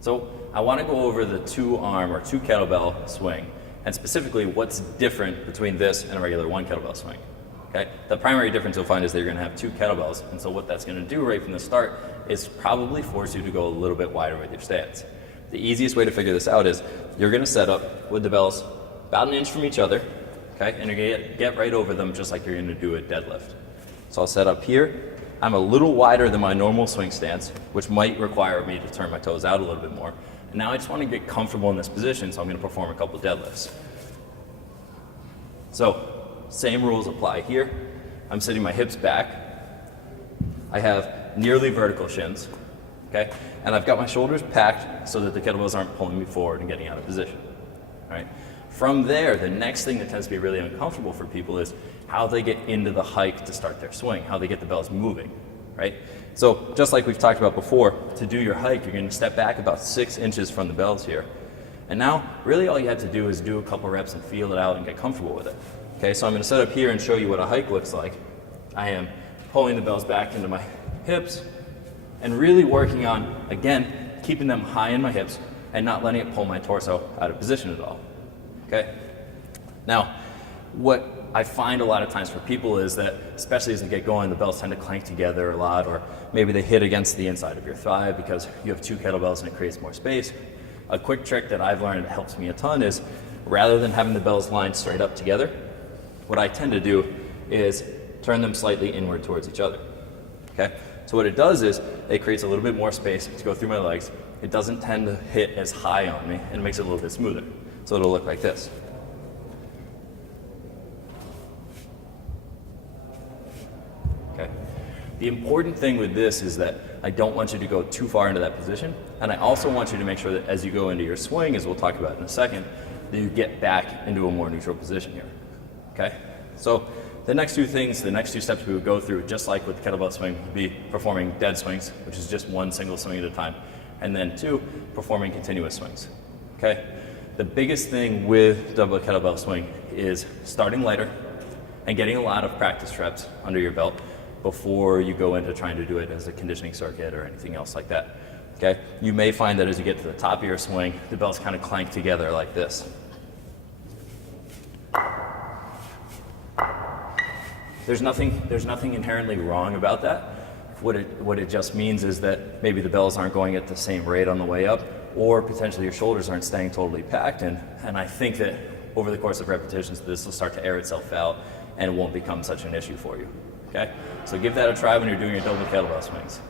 So I want to go over the 2-arm or 2 kettlebell swing, and specifically what's different between this and a regular 1 kettlebell swing. Okay? The primary difference you'll find is that you're going to have 2 kettlebells, and so what that's going to do right from the start is probably force you to go a little bit wider with your stance. The easiest way to figure this out is you're going to set up with the bells about an inch from each other, okay? And you're going to get right over them just like you're going to do a deadlift. So I'll set up here. I'm a little wider than my normal swing stance, which might require me to turn my toes out a little bit more. And now I just want to get comfortable in this position, so I'm going to perform a couple deadlifts. So, same rules apply here. I'm sitting my hips back. I have nearly vertical shins, okay? And I've got my shoulders packed so that the kettlebells aren't pulling me forward and getting out of position, all right? From there, the next thing that tends to be really uncomfortable for people is how they get into the hike to start their swing, how they get the bells moving, right? So just like we've talked about before, to do your hike, you're going to step back about 6 inches from the bells here. And now, really all you have to do is do a couple reps and feel it out and get comfortable with it. Okay, so I'm going to set up here and show you what a hike looks like. I am pulling the bells back into my hips and really working on, again, keeping them high in my hips and not letting it pull my torso out of position at all. Okay? Now, what I find a lot of times for people is that, especially as they get going, the bells tend to clank together a lot, or maybe they hit against the inside of your thigh because you have 2 kettlebells and it creates more space. A quick trick that I've learned that helps me a ton is, rather than having the bells lined straight up together, what I tend to do is turn them slightly inward towards each other. Okay? So what it does is it creates a little bit more space to go through my legs. It doesn't tend to hit as high on me, and it makes it a little bit smoother. So it'll look like this. Okay? The important thing with this is that I don't want you to go too far into that position, and I also want you to make sure that as you go into your swing, as we'll talk about in a second, that you get back into a more neutral position here. Okay? So the next 2 things, the next 2 steps we would go through, just like with the kettlebell swing, would be performing dead swings, which is just 1 single swing at a time, and then 2, performing continuous swings. Okay? The biggest thing with double kettlebell swing is starting lighter and getting a lot of practice reps under your belt before you go into trying to do it as a conditioning circuit or anything else like that. Okay? You may find that as you get to the top of your swing, the bells kind of clank together like this. There's nothing inherently wrong about that. What it just means is that maybe the bells aren't going at the same rate on the way up, or potentially your shoulders aren't staying totally packed, and I think that over the course of repetitions, this will start to air itself out and it won't become such an issue for you. Okay? So give that a try when you're doing your double kettlebell swings.